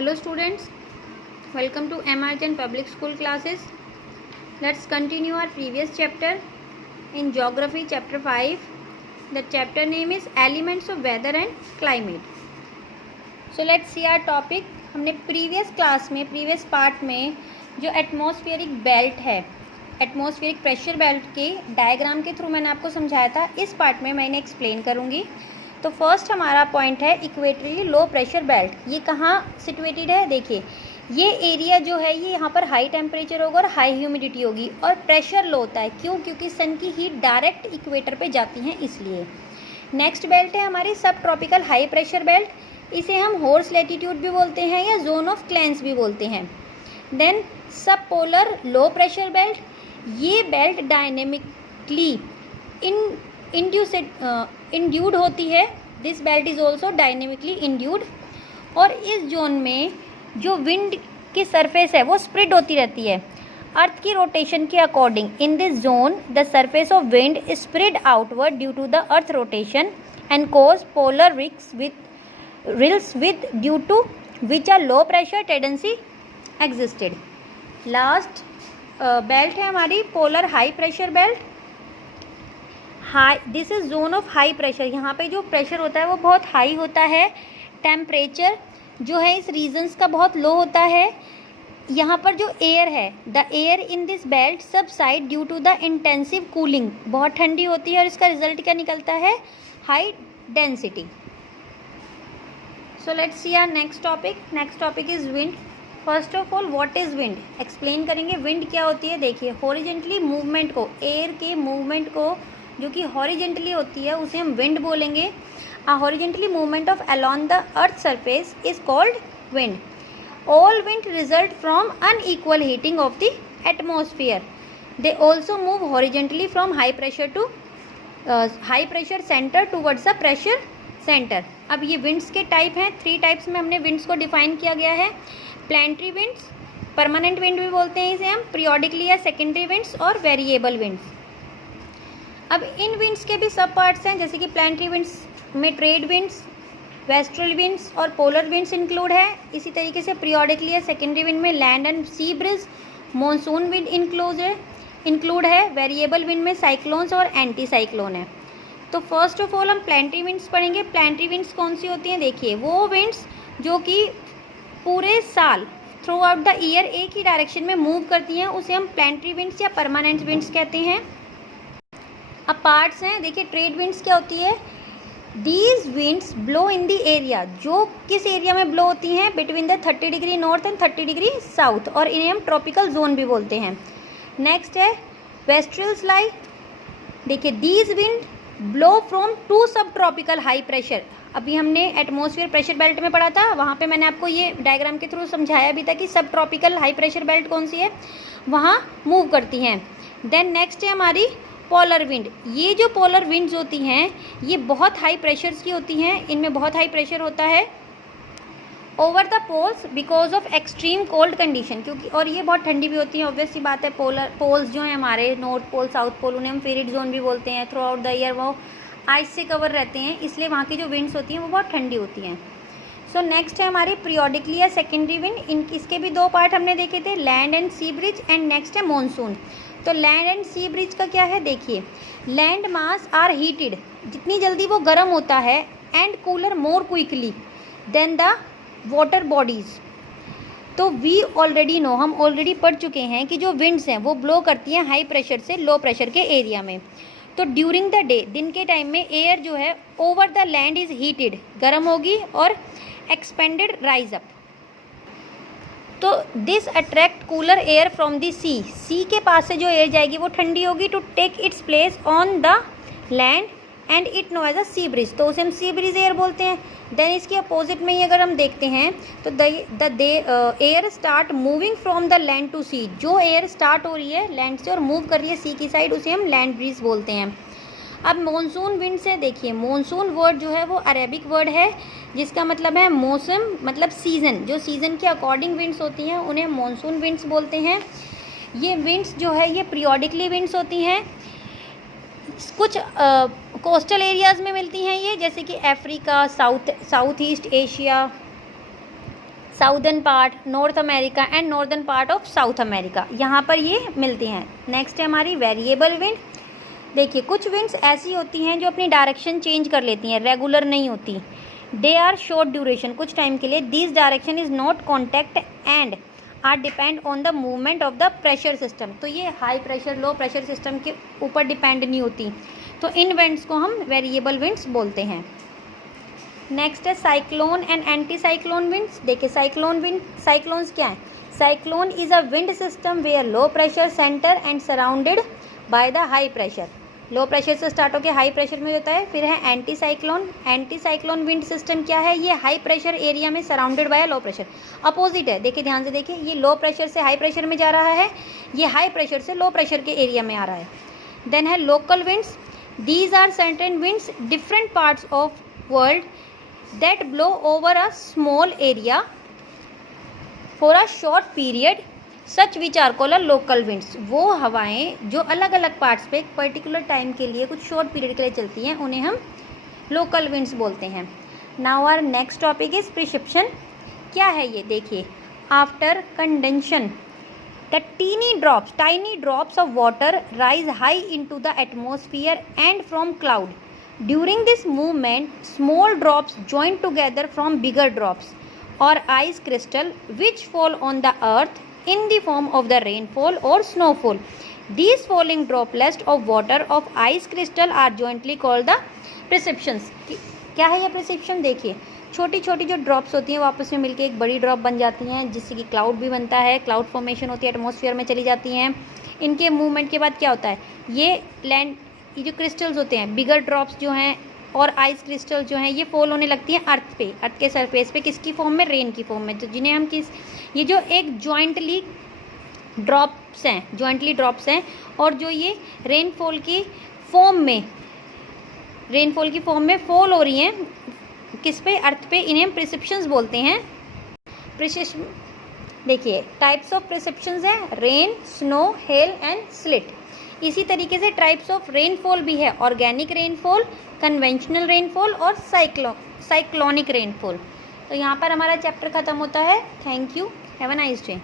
Hello students, welcome to MRGN Public School classes. Let's continue our previous chapter in Geography chapter 5. The chapter name is Elements of Weather and Climate. So let's see our topic. हमने previous class में previous part में जो atmospheric belt है, atmospheric pressure belt के diagram के through मैंने आपको समझाया था. इस part में मैं इन्हें explain करूँगी. तो फर्स्ट हमारा पॉइंट है इक्वेटरी लो प्रेशर बेल्ट. ये कहाँ सिचुएटेड है? देखिए ये एरिया जो है ये यहाँ पर हाई टेम्परेचर होगा और हाई ह्यूमिडिटी होगी और प्रेशर लो होता है. क्यों? क्योंकि सन की हीट डायरेक्ट इक्वेटर पे जाती हैं इसलिए. नेक्स्ट बेल्ट है हमारी सब ट्रॉपिकल हाई प्रेशर बेल्ट. इसे हम हॉर्स लैटिट्यूड भी बोलते हैं या जोन ऑफ क्लेंस भी बोलते हैं. Then subpolar low pressure belt. ये बेल्ट डायनेमिकली इंड्यूड होती है. This belt is also dynamically induced. और इस जोन में जो विंड की सरफेस है वो स्प्रेड होती रहती है अर्थ की रोटेशन के according. In this zone the surface of wind is spread outward due to the earth rotation and cause polar rills with due to which are low pressure tendency existed. Last belt है हमारी polar high pressure belt. High this is zone of high pressure. यहाँ पे जो pressure होता है वो बहुत high होता है. टेम्परेचर जो है इस रीजन्स का बहुत लो होता है. यहाँ पर जो एयर है the air in this belt subside due to the intensive cooling. बहुत ठंडी होती है और इसका रिजल्ट क्या निकलता है? High density. So let's see our next topic. Next topic is wind. First of all what is wind explain करेंगे. विंड क्या होती है? देखिए हॉरिजेंटली मूवमेंट को, एयर के मूवमेंट को जो कि हॉरिजेंटली होती है उसे हम विंड बोलेंगे. A horizontally movement of along the earth surface is called wind. All wind result from unequal heating of the atmosphere. They also move horizontally from high pressure center towards the pressure center. अब ये winds के type हैं. 3 types में हमने winds को define किया गया है. प्लानिटरी विंड्स, परमानेंट विंड भी बोलते हैं इसे हम, पीरियोडिकली या सेकेंडरी विंड्स और वेरिएबल विंड्स. अब इन विंड्स के भी सब पार्ट्स हैं जैसे कि प्लानिटरी विंड्स में ट्रेड विंड्स, वेस्ट्रल विंड्स और पोलर विंड्स इंक्लूड है. इसी तरीके से पीरियोडिकली या सेकेंडरी विंड में land and sea breeze, monsoon wind include है. वेरिएबल विंड में साइक्लोन्स और एंटी साइक्लोन है. तो फर्स्ट ऑफ ऑल हम प्लानिटरी विंड्स पढ़ेंगे. प्लानिटरी विंड्स कौन सी होती हैं? देखिए वो विंड्स जो कि पूरे साल थ्रू आउट द ईयर एक ही डायरेक्शन में मूव करती हैं उसे हम प्लानिटरी विंड्स या परमानेंट विंड्स कहते हैं. अब पार्ट्स हैं. देखिए ट्रेड विंड्स क्या होती है? These winds blow in the area. जो किस एरिया में ब्लो होती हैं? Between the 30 degree north and 30 degree south, और इन्हें हम ट्रॉपिकल जोन भी बोलते हैं. नेक्स्ट है वेस्ट्रल्स लाई. देखिए these wind blow from to subtropical high pressure. अभी हमने एटमॉस्फेयर प्रेशर बेल्ट में पढ़ा था, वहाँ पे मैंने आपको ये डायग्राम के थ्रू समझाया भी था कि सब ट्रॉपिकल हाई प्रेशर बेल्ट कौन सी है, वहाँ मूव करती हैं. देन नेक्स्ट है हमारी पोलर विंड. ये जो पोलर विंड्स होती हैं ये बहुत हाई प्रेशर्स की होती हैं. इनमें बहुत हाई प्रेशर होता है over the poles because of extreme cold condition. क्योंकि और ये बहुत ठंडी भी होती हैं. ऑब्वियस सी बात है. पोल्स जो हैं हमारे नॉर्थ पोल, साउथ पोल, उन्हें हम फेरिड जोन भी बोलते हैं. थ्रू आउट द ईयर वो आइस से कवर रहते हैं, इसलिए वहाँ की जो विंड्स होती हैं वो बहुत ठंडी होती हैं. सो नेक्स्ट है हमारी पीरियोडिकली या सेकेंडरी विंड. इसके भी 2 पार्ट हमने देखे थे, land and sea breeze. And next है मॉनसून. तो लैंड एंड सी ब्रिज का क्या है? देखिए लैंड मास आर हीटेड. जितनी जल्दी वो गर्म होता है and cooler more quickly than the water bodies. तो वी ऑलरेडी नो, हम ऑलरेडी पढ़ चुके हैं कि जो विंड्स हैं वो ब्लो करती हैं हाई प्रेशर से लो प्रेशर के एरिया में. तो ड्यूरिंग द डे, दिन के टाइम में एयर जो है over the land is heated, गर्म होगी और एक्सपेंडेड राइज अप. तो this attract cooler air from the sea. Sea के पास से जो एयर जाएगी वो ठंडी होगी to take its place on the land and it know as a sea breeze. तो उसे हम सी ब्रिज एयर बोलते हैं. देन इसके अपोजिट में ही अगर हम देखते हैं तो the air start moving from the land to sea. जो एयर स्टार्ट हो रही है लैंड से और मूव कर रही है सी की साइड उसे हम लैंड ब्रीज बोलते हैं. अब मॉनसून विंड से देखिए, मॉनसून वर्ड जो है वो अरेबिक वर्ड है जिसका मतलब है मौसम, मतलब सीज़न. जो सीज़न के अकॉर्डिंग विंड्स होती हैं उन्हें मॉनसून विंड्स बोलते हैं. ये विंड्स जो है ये पीरियोडिकली विंड्स होती हैं. कुछ कोस्टल एरियाज़ में मिलती हैं ये, जैसे कि Africa, south east Asia, southern part, north America and northern part of south America, यहाँ पर ये मिलती हैं। नेक्स्ट है हमारी वेरिएबल विंड। देखिए कुछ विंड्स ऐसी होती हैं जो अपनी डायरेक्शन चेंज कर लेती हैं, रेगुलर नहीं होती। दे आर शॉर्ट ड्यूरेशन, कुछ टाइम के लिए। This direction is not contact and are depend on the movement of the pressure system. तो ये high pressure low pressure system के ऊपर डिपेंड नहीं होती, तो इन विंड्स को हम वेरिएबल विंड्स बोलते हैं। नेक्स्ट है cyclone and anticyclone winds. देखिए साइक्लोन्स क्या है? Cyclone is a wind system where low pressure center and surrounded by the high pressure. Low pressure से स्टार्ट होकर हाई प्रेशर में होता है। फिर है anticyclone. Anticyclone wind system क्या है? ये हाई प्रेशर एरिया में surrounded by low pressure. Opposite है, देखिए ध्यान से देखिए, ये लो प्रेशर से हाई प्रेशर में जा रहा है, ये हाई प्रेशर से लो प्रेशर के एरिया में आ रहा है। देन है local winds. These are certain winds different parts of world that blow over a small area for a short period, such which are called local winds। वो हवाएं जो अलग अलग पार्ट्स पे एक पर्टिकुलर टाइम के लिए कुछ शॉर्ट पीरियड के लिए चलती हैं, उन्हें हम लोकल विंड्स बोलते हैं। Now our next topic is precipitation. क्या है ये? देखिए, after condensation the tiny drops of water rise high into the atmosphere and from cloud. During this movement, small drops join together from bigger drops or ice crystal which fall on the earth in the form of the rainfall or snowfall. These falling droplets of water of ice crystal are jointly called the precipitations। क्या है ये प्रिसिप्शन? देखिए छोटी छोटी जो drops होती हैं वो आपस में मिलकर एक बड़ी ड्रॉप बन जाती हैं, जिससे कि क्लाउड भी बनता है, क्लाउड फॉर्मेशन होती है, एटमॉस्फेयर में चली जाती हैं। इनके मूवमेंट के बाद क्या होता है? ये जो क्रिस्टल्स होते हैं, बिगर ड्रॉप्स जो हैं और आइस क्रिस्टल जो हैं, ये फॉल होने लगती हैं अर्थ पे, अर्थ के सरफेस पे। किसकी फॉर्म में? रेन की फॉर्म में। तो जिन्हें हम ये जो एक जॉइंटली ड्रॉप्स हैं और जो ये रेनफॉल की फॉर्म में फॉल हो रही हैं किस पे? अर्थ पे। इन्हें हम प्रिसिप्शंस बोलते हैं। देखिए टाइप्स ऑफ प्रिसिप्शंस हैं rain, snow, hello and slit. इसी तरीके से टाइप्स ऑफ रेनफॉल भी है, ऑर्गेनिक रेनफॉल, कन्वेंशनल रेनफॉल और साइक्लोनिक रेनफॉल। तो यहाँ पर हमारा चैप्टर ख़त्म होता है। Thank you, have a nice day.